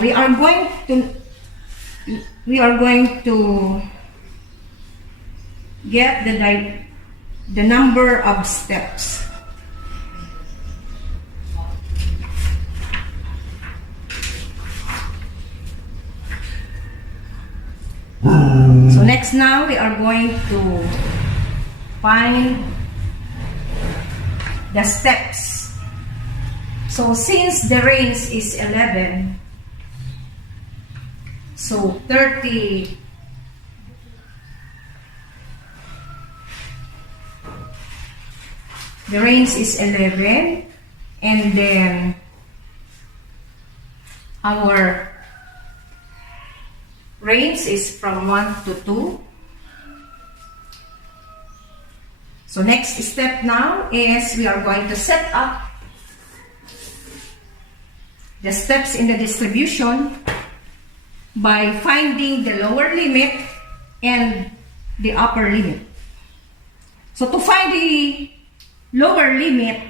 we are going to get the number of steps. So next now we are going to find the steps. So since the range is 11, so 30 the range is 11, and then our range is from 1 to 2. So next step now is we are going to set up the steps in the distribution by finding the lower limit and the upper limit. So to find the lower limit,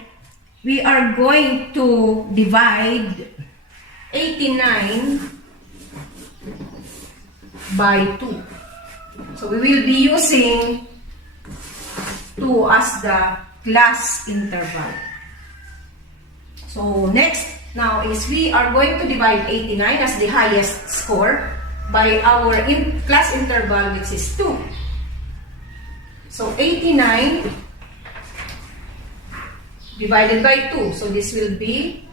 we are going to divide 89 by 2. So we will be using 2 as the class interval. So next now is we are going to divide 89 as the highest score by our class interval, which is 2. So 89 divided by 2. So this will be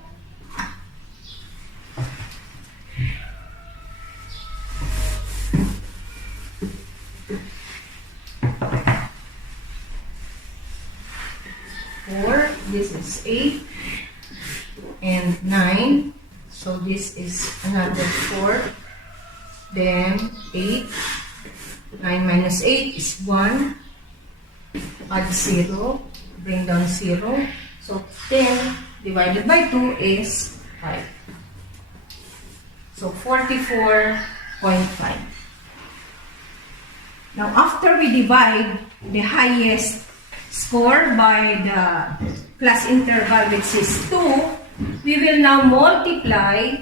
4, this is 8, and 9, so this is another 4, then 8, 9 minus 8 is 1, add 0, bring down 0, so 10 divided by 2 is 5, so 44.5. Now after we divide the highest score by the class interval, which is 2, we will now multiply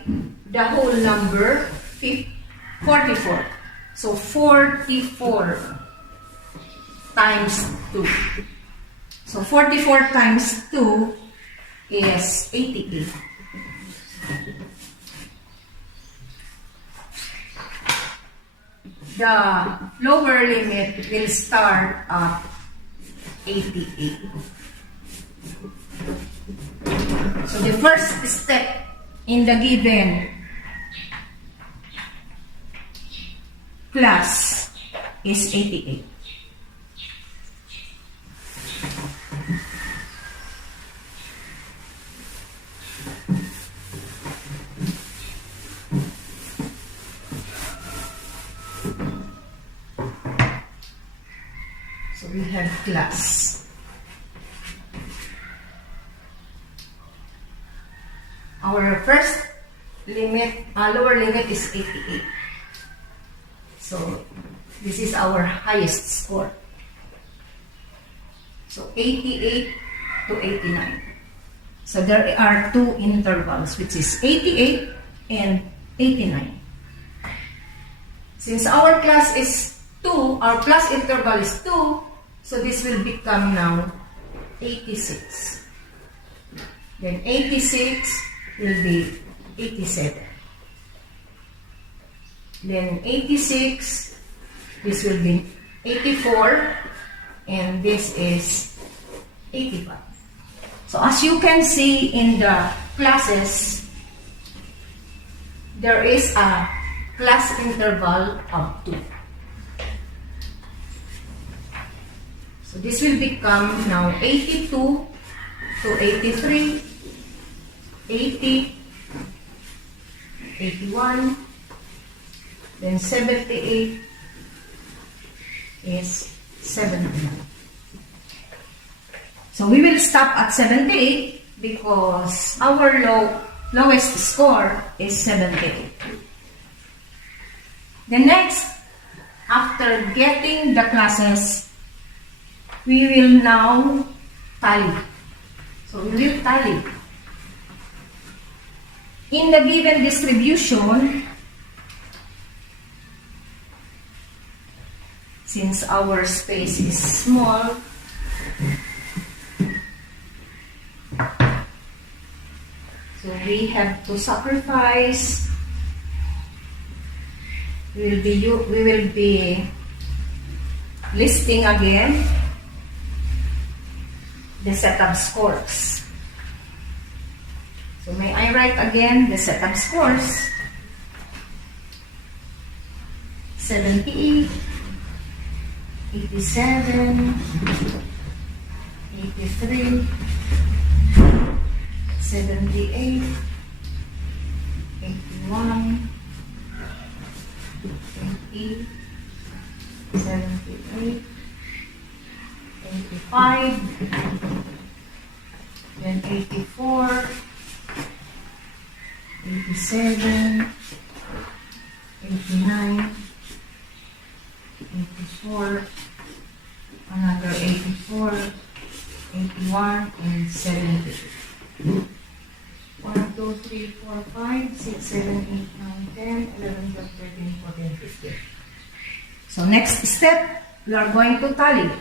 the whole number 44. So 44 times 2. So 44 times 2 is 88. The lower limit will start at 88. So the first step in the given class is 88. So we have class. Our first limit, lower limit is 88. So this is our highest score. So 88 to 89. So there are 2 intervals, which is 88 and 89. Since our class is 2, our class interval is 2, so this will become now 86. Then 86 will be 87. Then 86, this will be 84, and this is 85. So as you can see in the classes, there is a class interval of 2. So this will become now 82 to 83, 80, 81, then 78 is 79. So we will stop at 78 because our lowest score is 78. The next, after getting the classes, we will now tally. So we will tally in the given distribution, since our space is small, so we have to sacrifice. We will be listing again the setup scores. So may I write again the setup scores? 78, 87, 83, 78, 81, 80, 78, 85, then 84, 87, 89, 84, another 84, 81, and 70. 1, 2, 3, 4, 5, 6, 7, 8, 9, 10, 11, 12, 13, 14, 15. So next step, we are going to tally.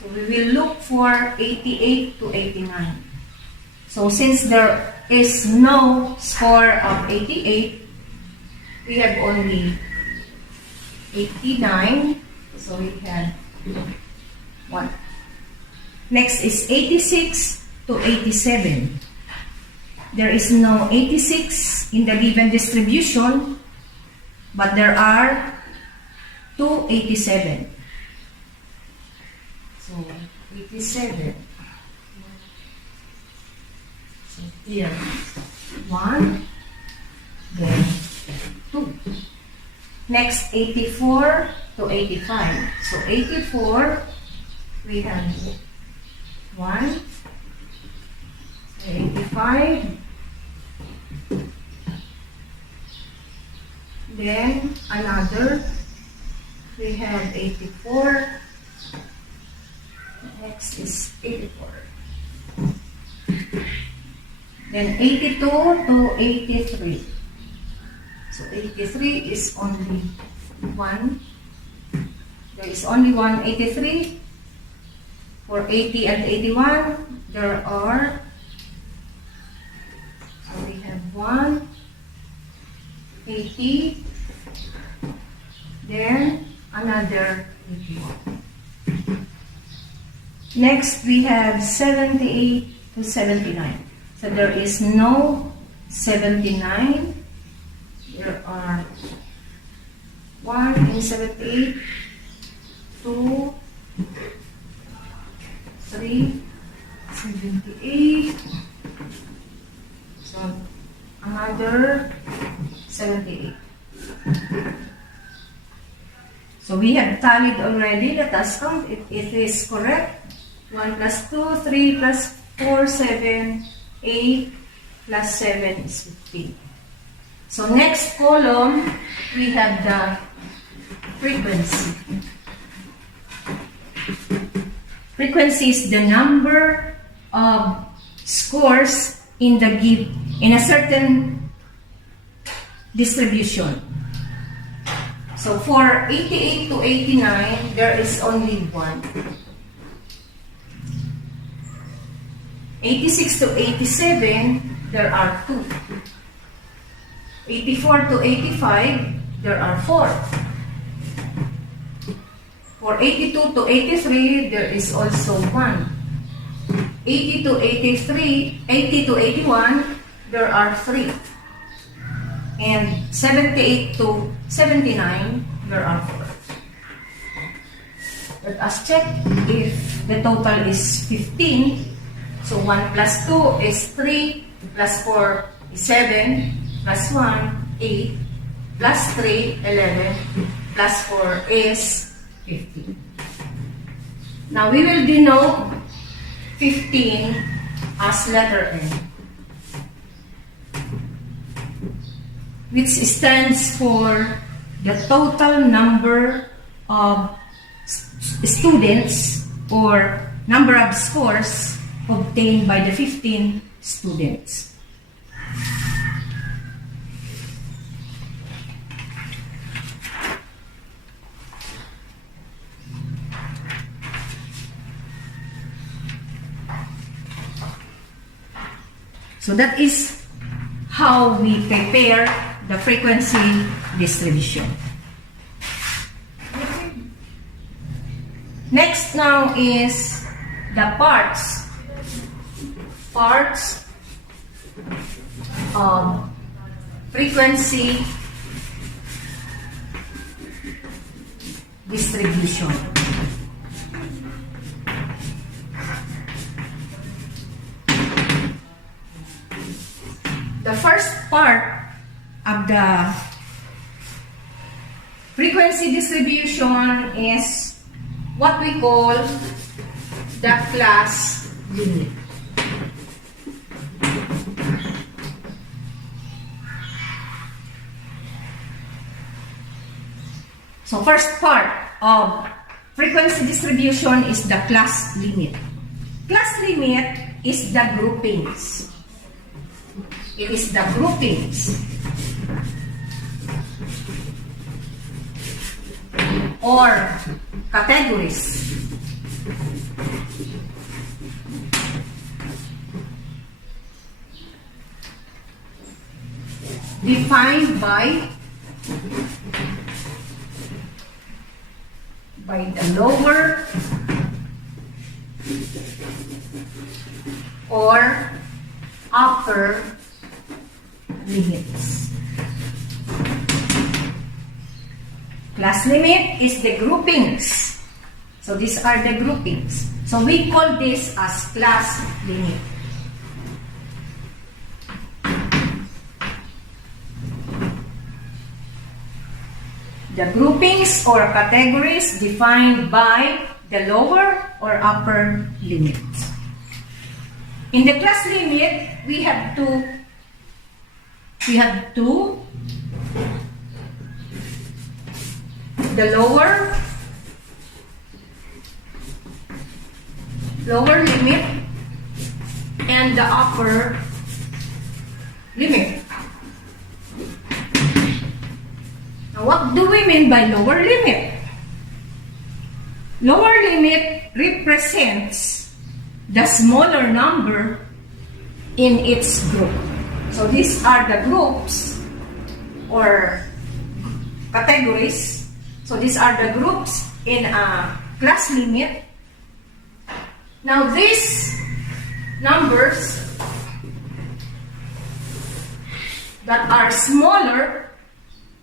So we will look for 88 to 89. So since there is no score of 88, we have only 89. So we have 1. Next is 86 to 87. There is no 86 in the given distribution, but there are 2 87. So 87. So here 1, then 2. Next 84 to 85. So 84, we have 1, 85, then another, we have 84, next is 84, then 82 to 83, so 83 is only 1, there is only one 83, for 80 and 81, there are, so we have 1, 80, then another 81. Next, we have 78 to 79. So there is no 79. There are 1 in 78, 2, 3, 78. So another 78. So we have tallied already. Let us count if it is correct. 1 plus 2, 3 plus 4, 7, 8 plus 7 is 15. So next column, we have the frequency. Frequency is the number of scores in a certain distribution. So for 88 to 89, there is only 1. 86 to 87, there are 2. 84 to 85, there are 4. For 82 to 83, there is also 1. 80 to 81, there are 3. And 78 to 79, there are 4. Let us check if the total is 15. So 1 plus 2 is 3, plus 4 is 7, plus 1, 8, plus 3, 11, plus 4 is 15. Now we will denote 15 as letter N, which stands for the total number of students or number of scores obtained by the 15 students. So that is how we prepare the frequency distribution. Next now is the parts of frequency distribution. The first part of the frequency distribution is what we call the class limit. So first part of frequency distribution is the class limit. Class limit is the groupings. It is the groupings or categories defined by the lower or upper limits. Class limit is the groupings. So these are the groupings. So we call this as class limit. The groupings or categories defined by the lower or upper limits. In the class limit, we have two. The lower limit and the upper limit. Now, what do we mean by lower limit? Lower limit represents the smaller number in its group. So these are the groups or categories. So these are the groups in a class limit. Now these numbers that are smaller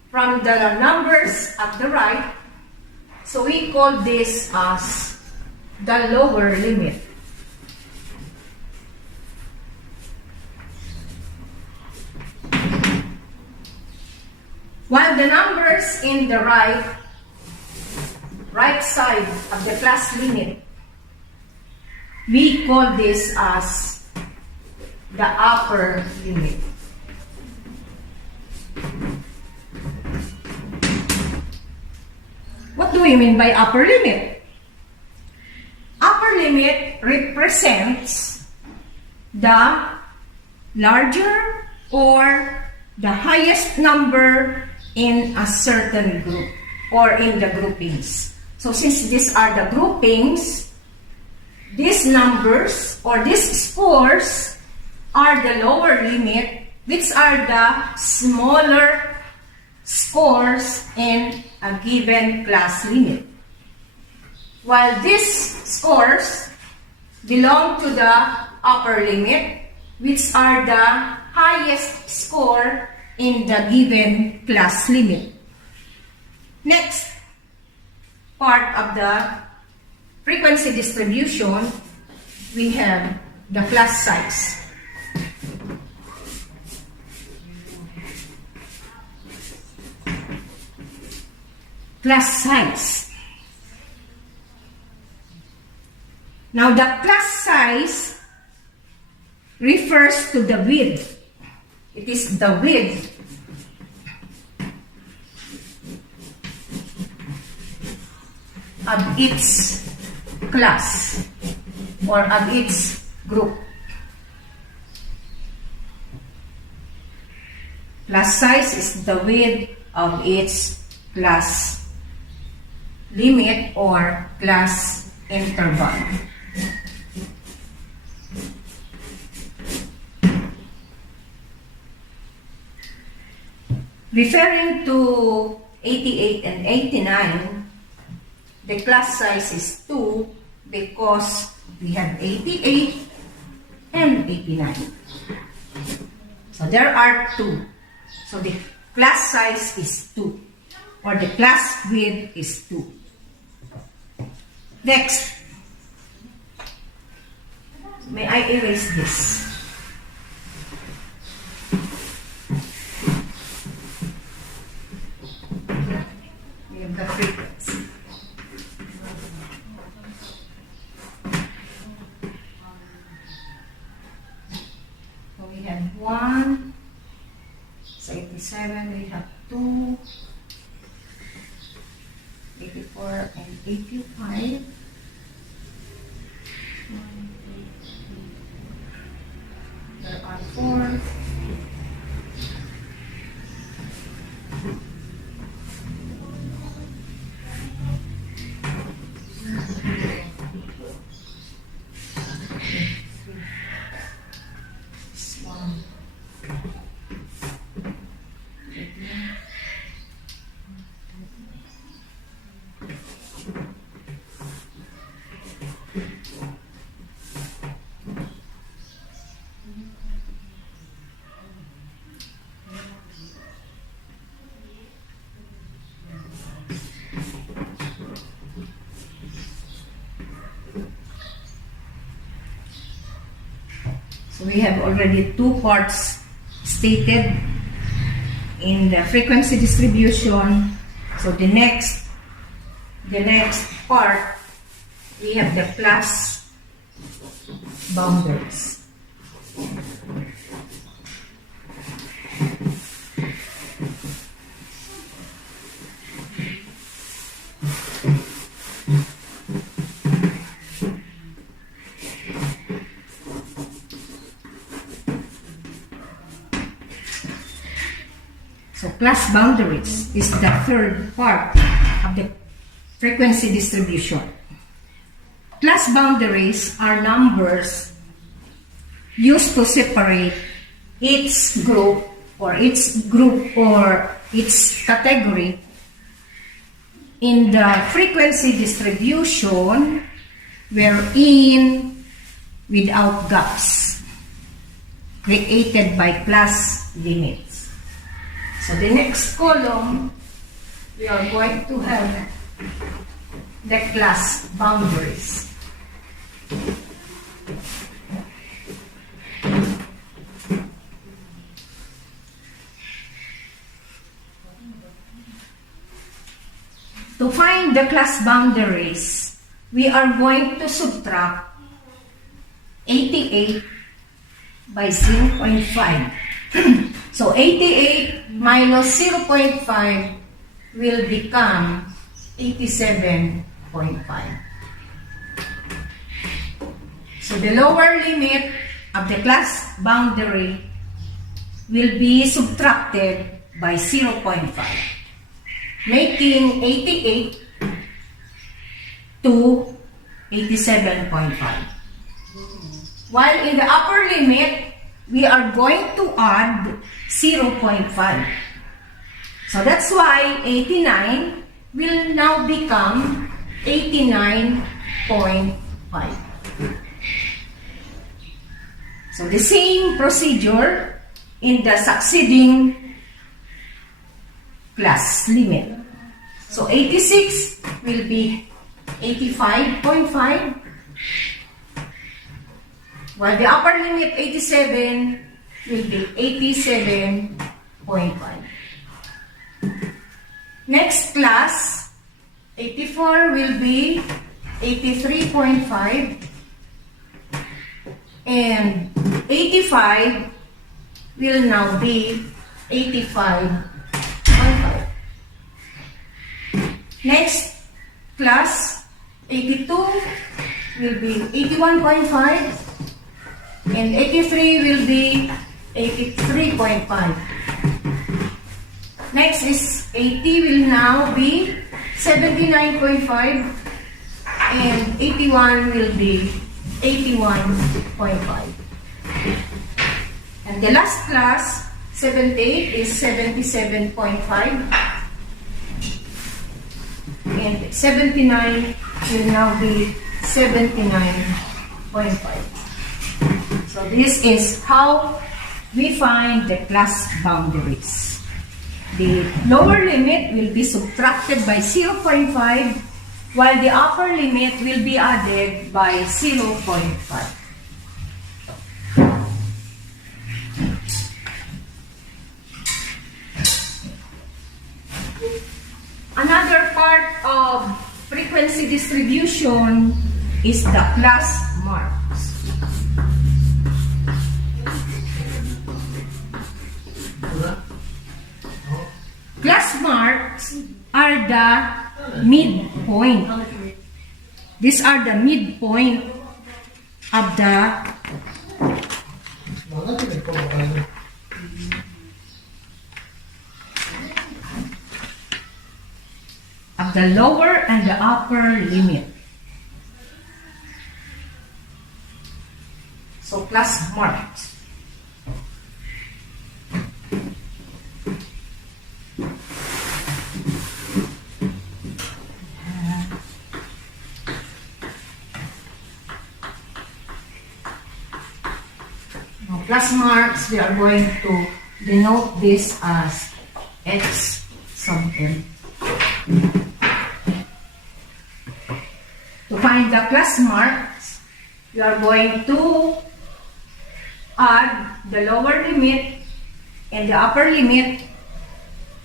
from the numbers at the right, so we call this as the lower limit. While the numbers in the right side of the class limit, we call this as the upper limit. What do we mean by upper limit? Upper limit represents the larger or the highest number in a certain group or in the groupings. So since these are the groupings, these numbers or these scores are the lower limit, which are the smaller scores in a given class limit. While these scores belong to the upper limit, which are the highest score in the given class limit. Next part of the frequency distribution, we have the class size. Class size. Now the class size refers to the width. It is the width of its class or of its group. Class size is the width of its class limit or class interval. Referring to 88 and 89, the class size is 2 because we have 88 and 89. So there are 2. So the class size is 2, or the class width is 2. Next, may I erase this? We have the frequency. So we have 1, so 87, we have 2, 84 and 85. There are 4. This one. So we have already 2 parts stated in the frequency distribution. So the next part, we have the class boundaries. So class boundaries is the third part of the frequency distribution. Class boundaries are numbers used to separate its group or its category in the frequency distribution wherein without gaps created by class limits. So the next column, we are going to have the class boundaries. To find the class boundaries, we are going to subtract 88 by 0.5. So 88 minus 0.5 will become 87.5. So the lower limit of the class boundary will be subtracted by 0.5, making 88 to 87.5. While in the upper limit, we are going to add 0.5. So that's why 89 will now become 89.5. So the same procedure in the succeeding class limit. So 86 will be 85.5. While the upper limit 87 will be 87.5. Next class, 84 will be 83.5 and 85 will now be 85.5. Next class, 82 will be 81.5 and 83 will be 83.5. Next is 80 will now be 79.5 and 81 will be 81.5. And the last class, 78 is 77.5. And 79 will now be 79.5. So this is how we find the class boundaries. The lower limit will be subtracted by 0.5, while the upper limit will be added by 0.5. Another part of frequency distribution is the class marks. Class marks are the midpoint. These are the midpoint of the lower and the upper limit. So class marks. Now class marks, we are going to denote this as X sub n. To find the class marks, we are going to add the lower limit and the upper limit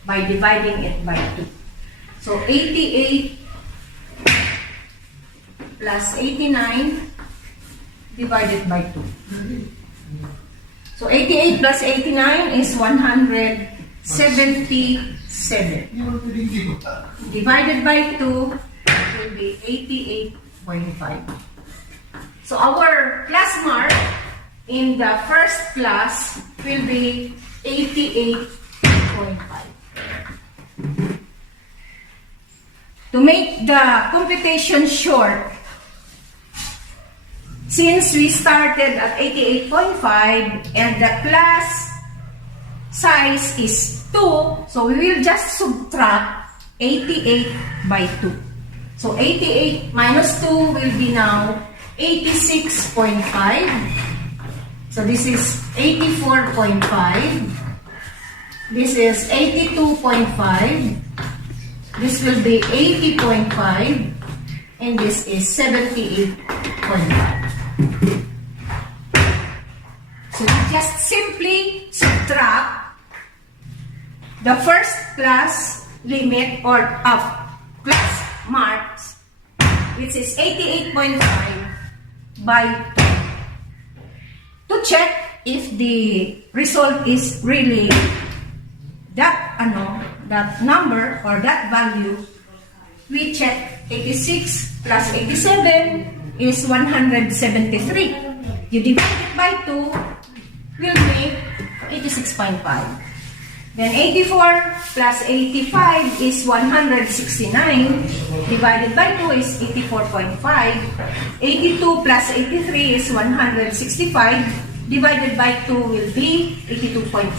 by dividing it by 2. So 88 plus 89 divided by 2. So 88 plus 89 is 177. Divided by 2 will be 88.5. So our class mark in the first class will be 88.5. To make the computation short, since we started at 88.5 and the class size is 2, so we will just subtract 88 by 2. So 88 minus 2 will be now 86.5. So this is 84.5. This is 82.5. This will be 80.5. And this is 78.5. So we just simply subtract the first class limit or of class marks, which is 88.5 by 2, to check if the result is really that number or that value. We check 86 plus 87 is 173. You divide it by 2 will make 86.5. Then 84 plus 85 is 169. Divided by 2 is 84.5. 82 plus 83 is 165. Divided by 2 will be 82.5.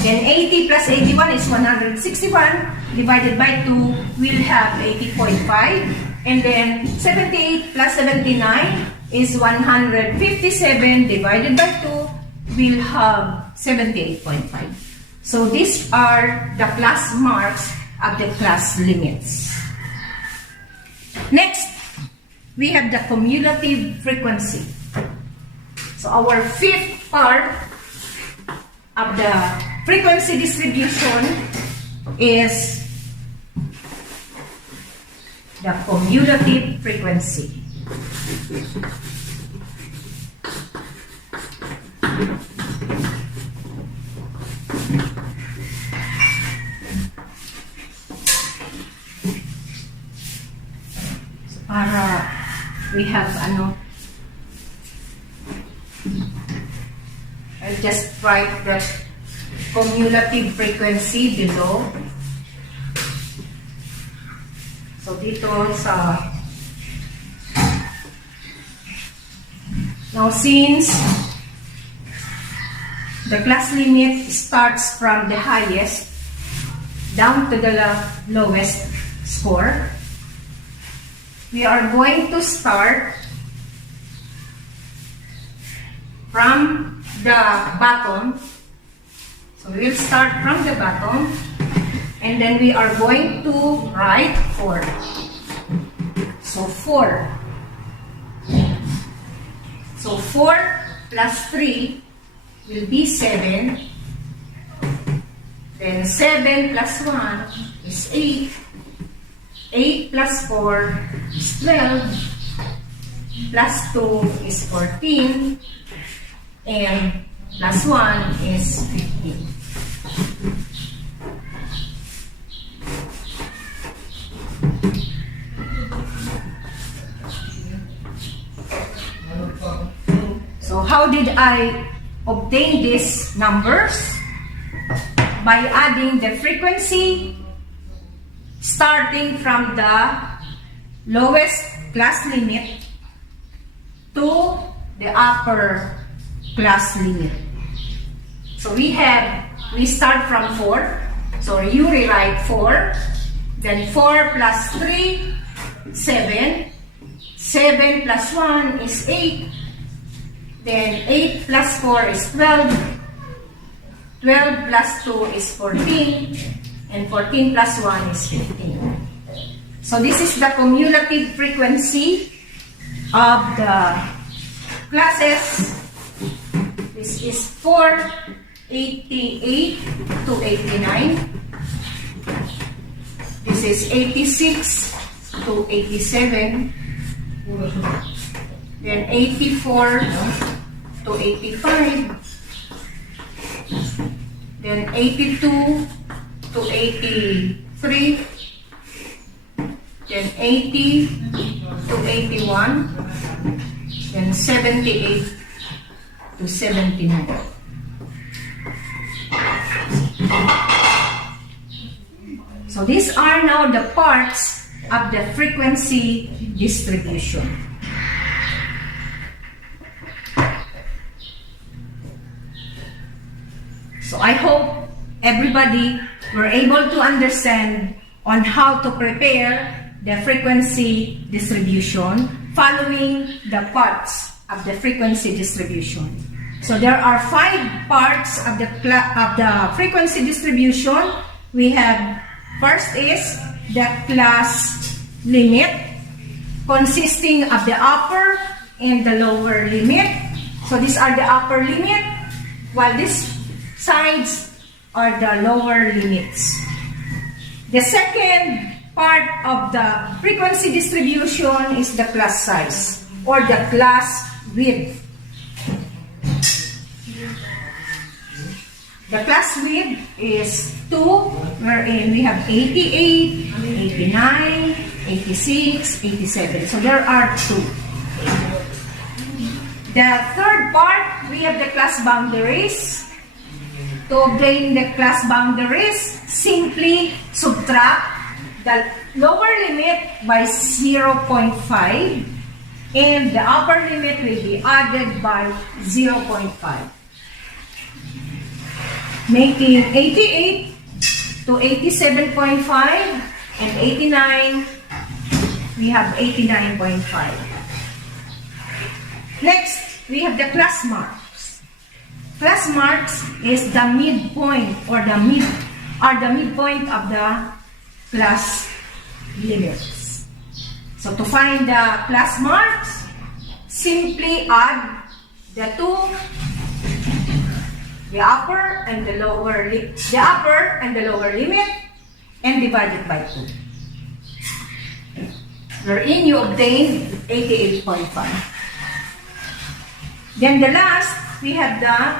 Then 80 plus 81 is 161. Divided by 2 will have 80.5. And then 78 plus 79 is 157. Divided by 2 will have 78.5. So these are the class marks of the class limits. Next, we have the cumulative frequency. So our fifth part of the frequency distribution is the cumulative frequency. Para we have I'll just write the cumulative frequency below. So dito sa now since the class limit starts from the highest down to the lowest score. We are going to start from the bottom. So we will start from the bottom, and then we are going to write 4. So 4. So 4 plus 3 will be 7. Then 7 plus 1 is 8. 8 plus 4 is 12. Plus 2 is 14. And plus 1 is 15. So how did I obtain these numbers? By adding the frequency starting from the lowest class limit to the upper class limit. So we start from 4. So you rewrite 4. Then 4 plus 3, 7. 7 plus 1 is 8. Then 8 plus 4 is 12. 12 plus 2 is 14. And 14 plus 1 is 15. So this is the cumulative frequency of the classes. This is 488 to 89. This is 86 to 87. Then 84 to 85. Then 82 to 83. Then 80 to 81. Then 78 to 79. So these are now the parts of the frequency distribution. So I hope everybody were able to understand on how to prepare the frequency distribution following the parts of the frequency distribution. So there are 5 parts of the frequency distribution. We have, first is the class limit, consisting of the upper and the lower limit. So these are the upper limit, while these sides are the lower limits. The second part of the frequency distribution is the class size, or the class width. The class width is 2, wherein we have 88, 89, 86, 87. So there are 2. The third part, we have the class boundaries. To obtain the class boundaries, simply subtract the lower limit by 0.5, and the upper limit will be added by 0.5. Making 88 to 87.5, and 89, we have 89.5. Next, we have the class marks. Class marks is the midpoint, or the midpoint of the class limits. So to find the class marks, simply add the two, the upper and the lower limit, and divide it by 2. Wherein you obtain 88.5. Then the last, we have the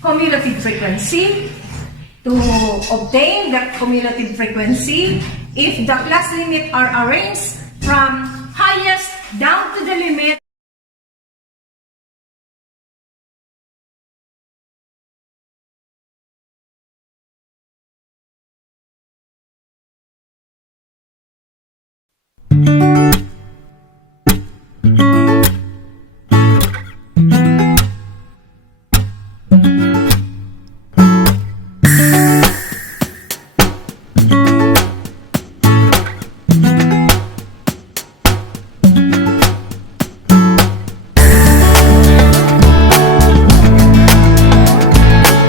cumulative frequency. To obtain the cumulative frequency, if the class limit are arranged from highest down to the limit,